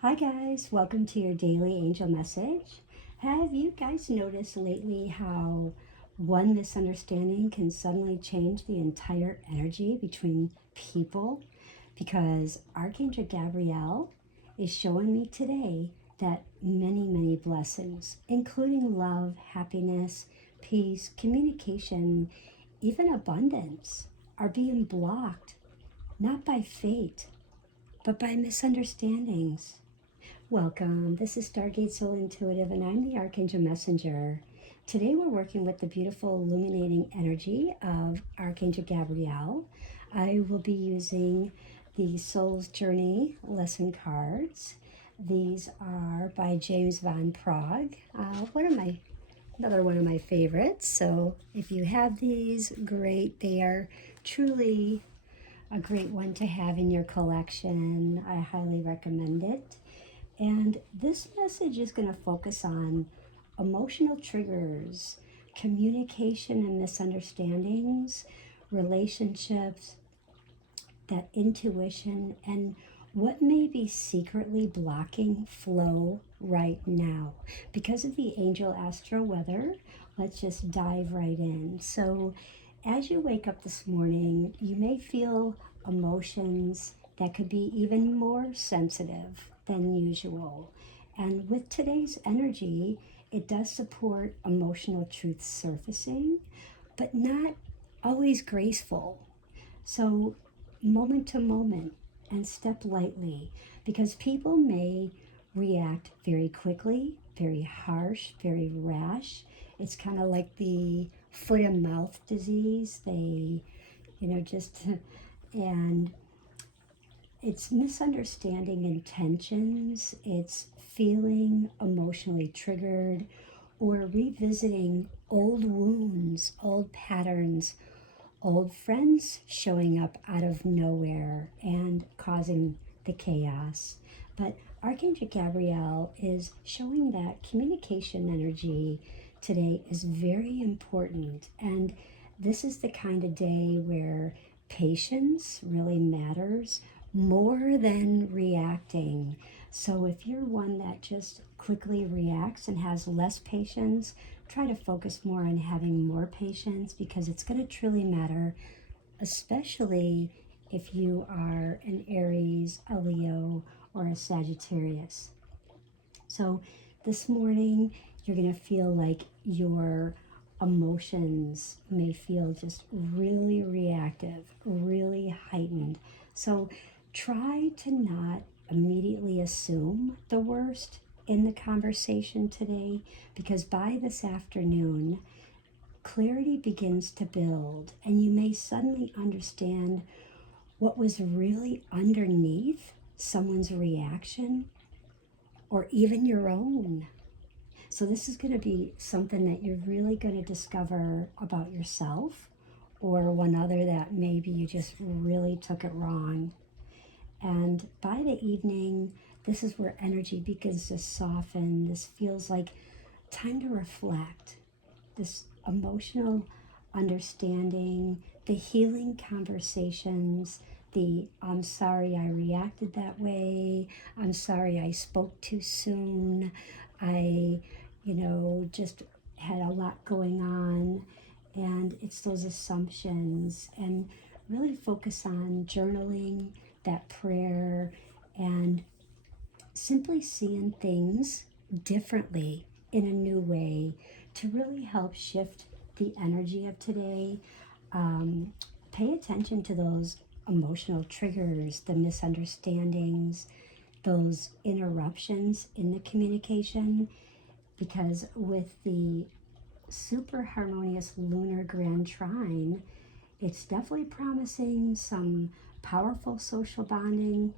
Hi guys, welcome to your daily angel message. Have you guys noticed lately how one misunderstanding can suddenly change the entire energy between people? Because Archangel Gabriel is showing me today that many blessings, including love, happiness, peace, communication, even abundance, are being blocked not by fate, but by misunderstandings. Welcome. This is Stargate Soul Intuitive, and I'm the Archangel Messenger. Today, we're working with the beautiful illuminating energy of Archangel Gabriel. I will be using the Soul's Journey lesson cards. These are by James Van Praagh, another one of my favorites. So, if you have these, great. They are truly a great one to have in your collection. I highly recommend it. And this message is going to focus on emotional triggers, communication and misunderstandings, relationships, that intuition, and what may be secretly blocking flow right now. Because of the angel Astro weather, let's just dive right in. So, as you wake up this morning, you may feel emotions that could be even more sensitive than usual. And with today's energy, it does support emotional truth surfacing, but not always graceful. So, moment to moment and step lightly, because people may react very quickly, very harsh, very rash. It's kind of like the foot and mouth disease. Just, and it's misunderstanding intentions, it's feeling emotionally triggered, or revisiting old wounds, old patterns, old friends showing up out of nowhere and causing the chaos. But Archangel Gabriel is showing that communication energy today is very important. And this is the kind of day where patience really matters more than reacting. So if you're one that just quickly reacts and has less patience, try to focus more on having more patience, because it's going to truly matter, especially if you are an Aries, a Leo, or a Sagittarius. So this morning, you're going to feel like your emotions may feel just really reactive, really heightened. So try to not immediately assume the worst in the conversation today, because by this afternoon, clarity begins to build and you may suddenly understand what was really underneath someone's reaction or even your own. So this is going to be something that you're really going to discover about yourself or one other that maybe you just really took it wrong. And by the evening, this is where energy begins to soften. This feels like time to reflect, this emotional understanding, the healing conversations, the I'm sorry I reacted that way, I'm sorry I spoke too soon, I, just had a lot going on. And it's those assumptions, and really focus on journaling, that prayer, and simply seeing things differently in a new way to really help shift the energy of today. Pay attention to those emotional triggers, the misunderstandings, those interruptions in the communication, because with the super harmonious lunar grand trine, it's definitely promising some powerful social bonding.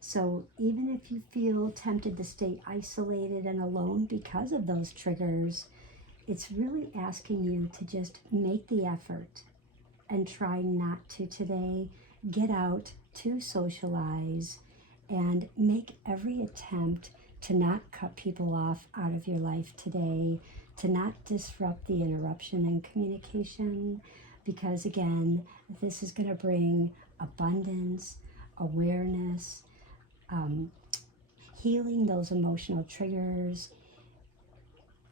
So even if you feel tempted to stay isolated and alone because of those triggers, it's really asking you to just make the effort and try not to today. Get out to socialize and make every attempt to not cut people off out of your life today, to not disrupt the interruption in communication, because again, this is going to bring abundance, awareness, um, healing those emotional triggers,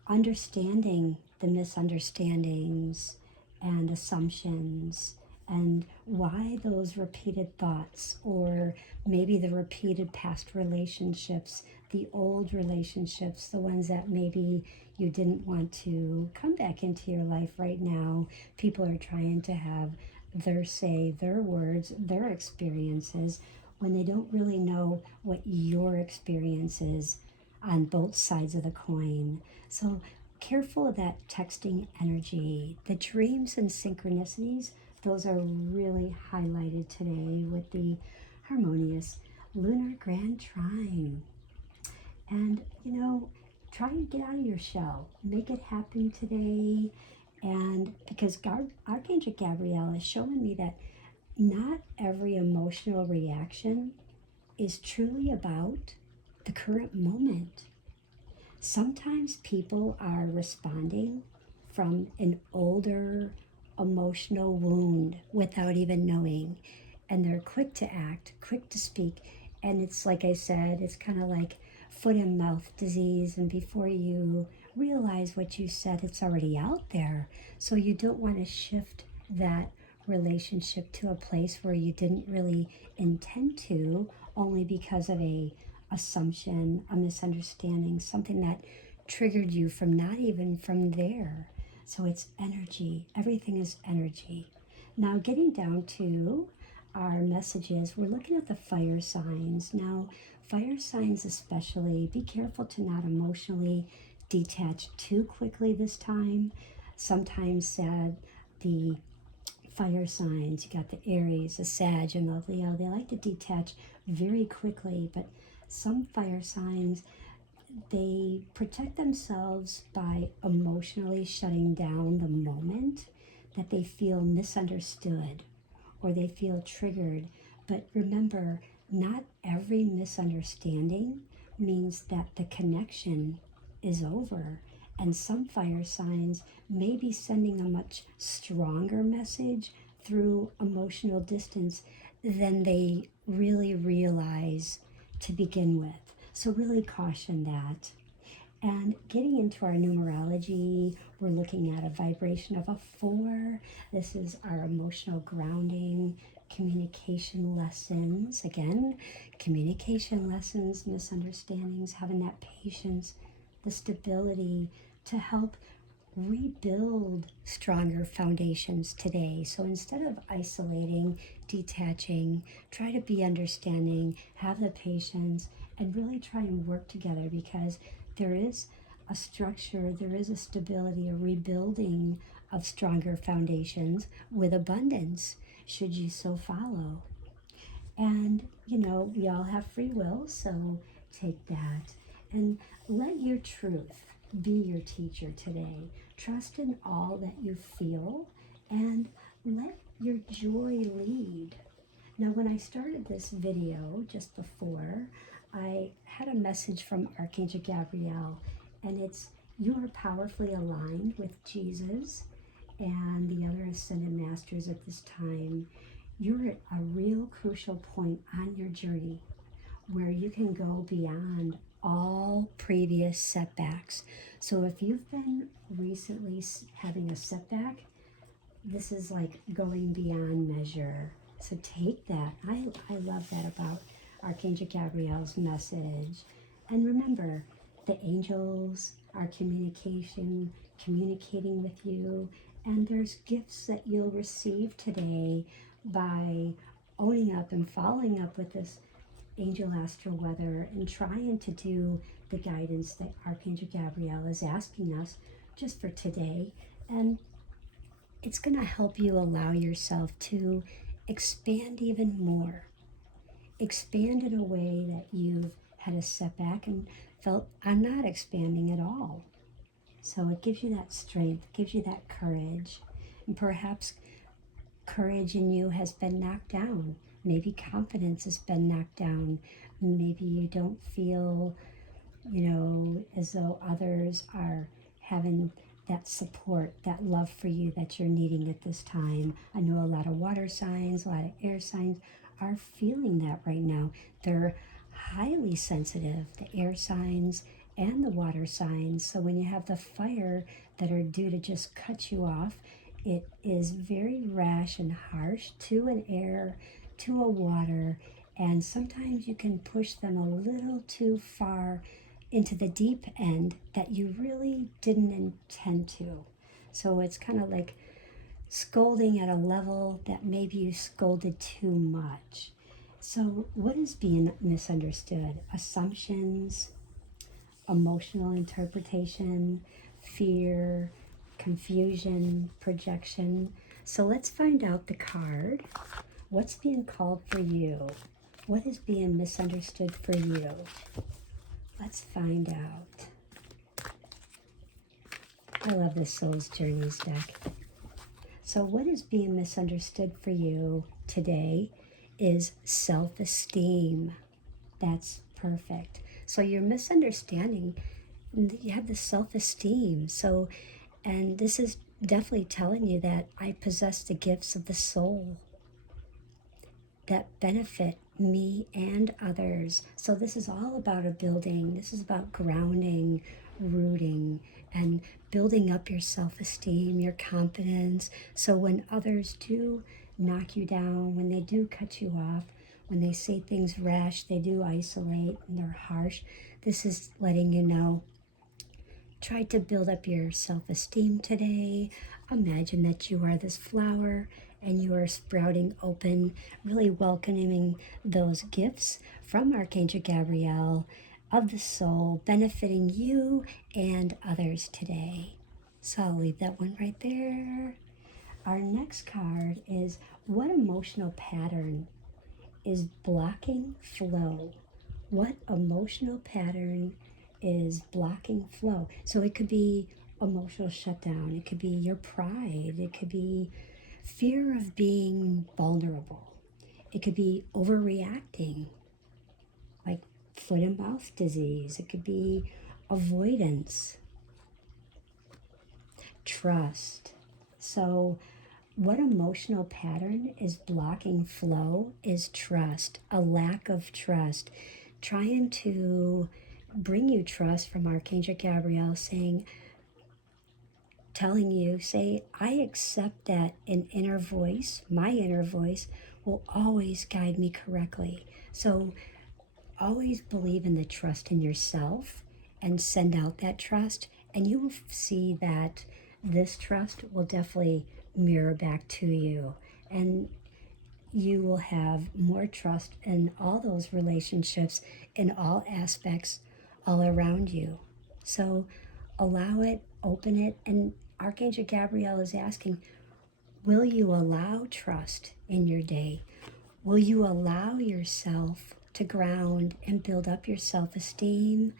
understanding the misunderstandings and assumptions, and why those repeated thoughts, or maybe the repeated past relationships, the old relationships, the ones that maybe you didn't want to come back into your life right now. People are trying to have their say, their words, their experiences, when they don't really know what your experience is on both sides of the coin. So careful of that texting energy. The dreams and synchronicities, those are really highlighted today with the harmonious lunar grand trine. And, try and get out of your shell. Make it happen today. And because Archangel Gabriel is showing me that not every emotional reaction is truly about the current moment. Sometimes people are responding from an older emotional wound without even knowing, and they're quick to act, quick to speak, and it's like I said, it's kind of like foot and mouth disease, and before you realize what you said, it's already out there. So you don't want to shift that relationship to a place where you didn't really intend to, only because of a assumption, a misunderstanding, something that triggered you from not even from there. So it's energy. Everything is energy. Now, getting down to our messages, we're looking at the fire signs. Now, fire signs especially, be careful to not emotionally detach too quickly this time. Sometimes the fire signs, you got the Aries, the Sag, and the Leo, they like to detach very quickly, but some fire signs, they protect themselves by emotionally shutting down the moment that they feel misunderstood or they feel triggered. But remember, not every misunderstanding means that the connection is over. And some fire signs may be sending a much stronger message through emotional distance than they really realize to begin with. So really caution that. And getting into our numerology, we're looking at a vibration of a 4. This is our emotional grounding, communication lessons. Again, communication lessons, misunderstandings, having that patience, the stability to help rebuild stronger foundations today. So instead of isolating, detaching, try to be understanding, have the patience, and really try and work together, because there is a structure, there is a stability, a rebuilding of stronger foundations with abundance, should you so follow. And, we all have free will, so take that. And let your truth be your teacher today. Trust in all that you feel and let your joy lead. Now, when I started this video just before, I had a message from Archangel Gabriel, and it's, you are powerfully aligned with Jesus and the other ascended masters at this time. You're at a real crucial point on your journey where you can go beyond all previous setbacks. So if you've been recently having a setback, this is like going beyond measure. So take that. I love that about Archangel Gabriel's message. And remember, the angels are communicating with you, and there's gifts that you'll receive today by owning up and following up with this angel astro weather and trying to do the guidance that Archangel Gabriel is asking us just for today. And it's going to help you allow yourself to expand even more. Expand in a way that you've had a setback and felt, I'm not expanding at all. So it gives you that strength, gives you that courage. And perhaps courage in you has been knocked down. Maybe confidence has been knocked down. Maybe you don't feel, as though others are having that support, that love for you that you're needing at this time. I know a lot of water signs, a lot of air signs are feeling that right now. They're highly sensitive, the air signs and the water signs. So when you have the fire that are due to just cut you off, it is very rash and harsh to an air, to a water, and sometimes you can push them a little too far into the deep end that you really didn't intend to. So it's kind of like scolding at a level that maybe you scolded too much. So, what is being misunderstood? Assumptions, emotional interpretation, fear, confusion, projection. So, let's find out the card. What's being called for you? What is being misunderstood for you? Let's find out. I love this Soul's Journeys deck. So what is being misunderstood for you today is self-esteem. That's perfect. So your misunderstanding, you have the self-esteem. So, and this is definitely telling you that I possess the gifts of the soul that benefit me and others. So this is all about a building. This is about grounding, rooting, and building up your self-esteem, your confidence. So when others do knock you down, when they do cut you off, when they say things rash, they do isolate and they're harsh, this is letting you know, try to build up your self-esteem today. Imagine that you are this flower and you are sprouting open, really welcoming those gifts from Archangel Gabriel of the soul, benefiting you and others today. So I'll leave that one right there. Our next card is, what emotional pattern is blocking flow? What emotional pattern is blocking flow? So it could be emotional shutdown. It could be your pride. It could be fear of being vulnerable. It could be overreacting, like foot and mouth disease. It could be avoidance, trust. So what emotional pattern is blocking flow is trust, a lack of trust. Trying to bring you trust from Archangel Gabriel, telling you, say, I accept that an inner voice, my inner voice, will always guide me correctly. So always believe in the trust in yourself and send out that trust, and you will see that this trust will definitely mirror back to you, and you will have more trust in all those relationships, in all aspects, all around you. So allow it, open it, and Archangel Gabriel is asking, will you allow trust in your day? Will you allow yourself to ground and build up your self-esteem?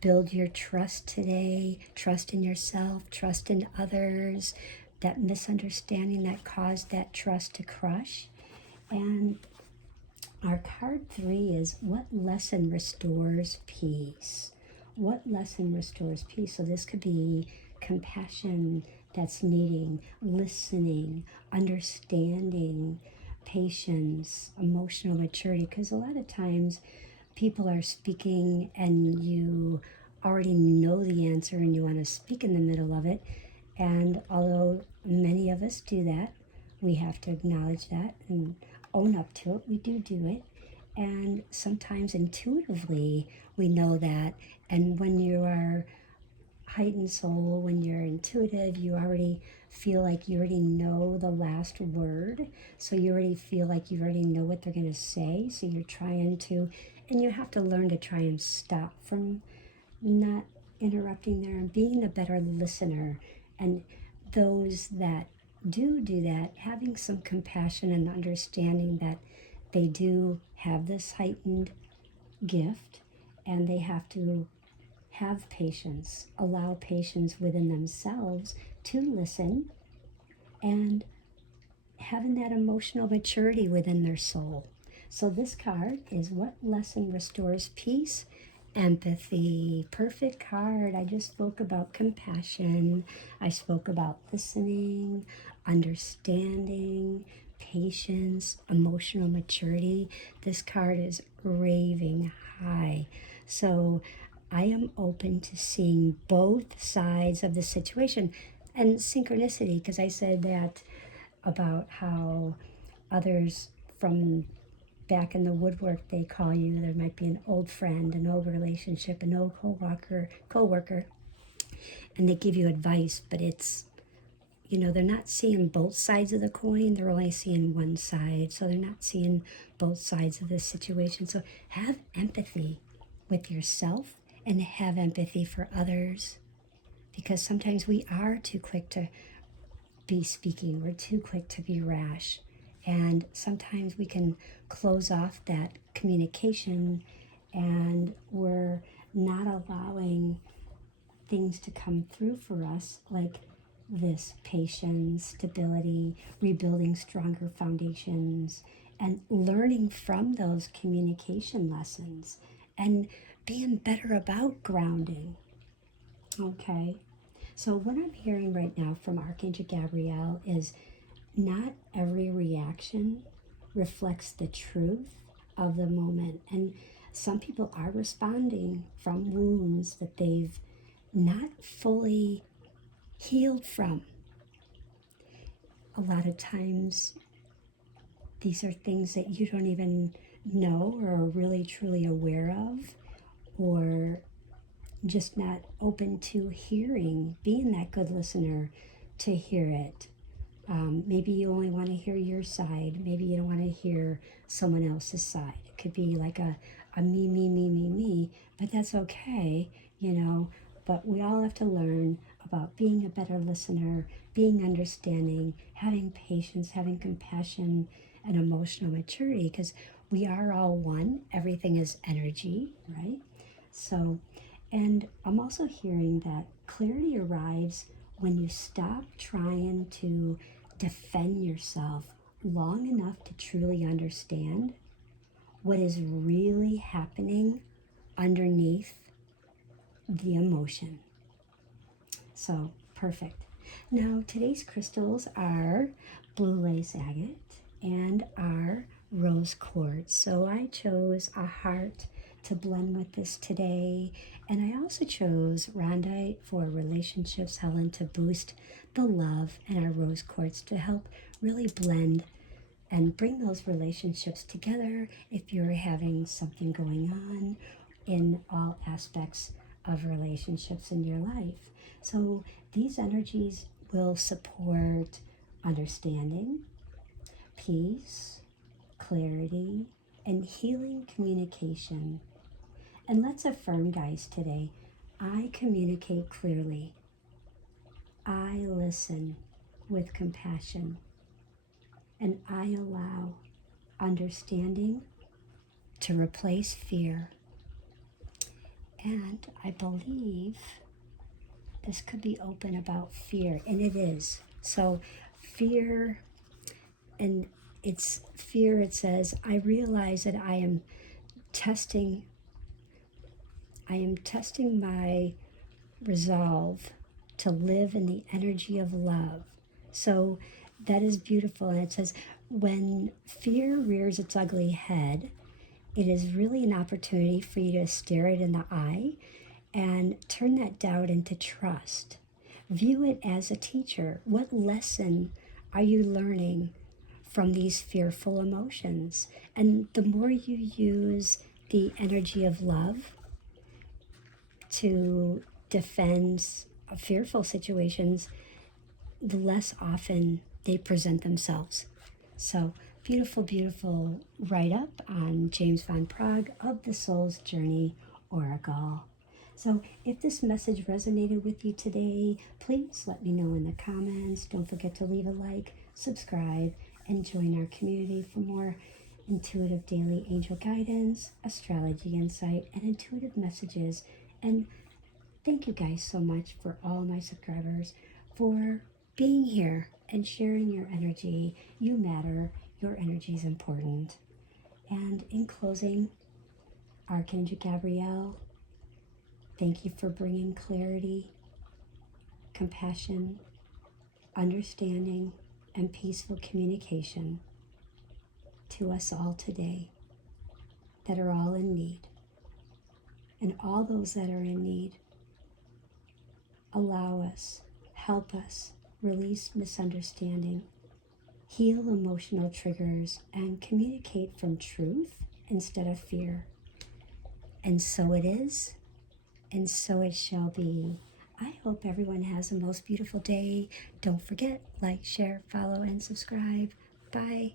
Build your trust today, trust in yourself, trust in others, that misunderstanding that caused that trust to crush. And our card 3 is, what lesson restores peace? What lesson restores peace? So this could be compassion that's needing, listening, understanding, patience, emotional maturity. Because a lot of times people are speaking and you already know the answer and you want to speak in the middle of it. And although many of us do that, we have to acknowledge that and own up to it. We do it. And sometimes intuitively we know that. And when you are heightened soul, when you're intuitive, you already feel like you already know the last word. So you already feel like you already know what they're going to say. So you're trying to, and you have to learn to try and stop from not interrupting there and being a better listener. And those that do that, having some compassion and understanding that they do have this heightened gift and they have to have patience, allow patience within themselves to listen, and having that emotional maturity within their soul. So this card is, what lesson restores peace? Empathy. Perfect card. I just spoke about compassion. I spoke about listening, understanding, patience, emotional maturity. This card is raving high. So I am open to seeing both sides of the situation. And synchronicity, because I said that about how others from back in the woodwork, they call you. There might be an old friend, an old relationship, an old co-worker, and they give you advice, but it's, they're not seeing both sides of the coin. They're only seeing one side. So they're not seeing both sides of the situation. So have empathy with yourself and have empathy for others, because sometimes we are too quick to be speaking. We're too quick to be rash. And sometimes we can close off that communication, and we're not allowing things to come through for us, like this patience, stability, rebuilding stronger foundations, and learning from those communication lessons and being better about grounding. Okay, so what I'm hearing right now from Archangel Gabriel is not every reaction reflects the truth of the moment. And some people are responding from wounds that they've not fully healed from. A lot of times, these are things that you don't even know or are really truly aware of, or just not open to hearing, being that good listener to hear it. Maybe you only want to hear your side. Maybe you don't want to hear someone else's side. It could be like a me, but that's okay, But we all have to learn about being a better listener, being understanding, having patience, having compassion, and emotional maturity, because we are all one. Everything is energy, right? So, and I'm also hearing that clarity arrives when you stop trying to defend yourself long enough to truly understand what is really happening underneath the emotion. So, perfect. Now, today's crystals are blue lace agate and our rose quartz. So I chose a heart to blend with this today, and I also chose rondite for relationships, Helen, to boost the love, and our rose quartz to help really blend and bring those relationships together if you're having something going on in all aspects of relationships in your life. So these energies will support understanding, peace, clarity, and healing communication. And let's affirm, guys, today, I communicate clearly. I listen with compassion. And I allow understanding to replace fear. And I believe this could be open about fear, and it is. So fear, and it's fear, it says, I realize that I am testing my resolve to live in the energy of love. So that is beautiful. And it says, when fear rears its ugly head, it is really an opportunity for you to stare it in the eye and turn that doubt into trust. View it as a teacher. What lesson are you learning from these fearful emotions? And the more you use the energy of love to defend fearful situations, the less often they present themselves. So beautiful, beautiful write-up on James Van Praagh of the Soul's Journey Oracle. So if this message resonated with you today, please let me know in the comments. Don't forget to leave a like, subscribe, and join our community for more intuitive daily angel guidance, astrology insight, and intuitive messages. And thank you guys so much for all my subscribers for being here and sharing your energy. You matter. Your energy is important. And in closing, Archangel Gabriel, thank you for bringing clarity, compassion, understanding, and peaceful communication. to us all today that are all in need. And all those that are in need, allow us, help us release misunderstanding, heal emotional triggers, and communicate from truth instead of fear. And so it is, and so it shall be. I hope everyone has the most beautiful day. Don't forget, like, share, follow, and subscribe. Bye.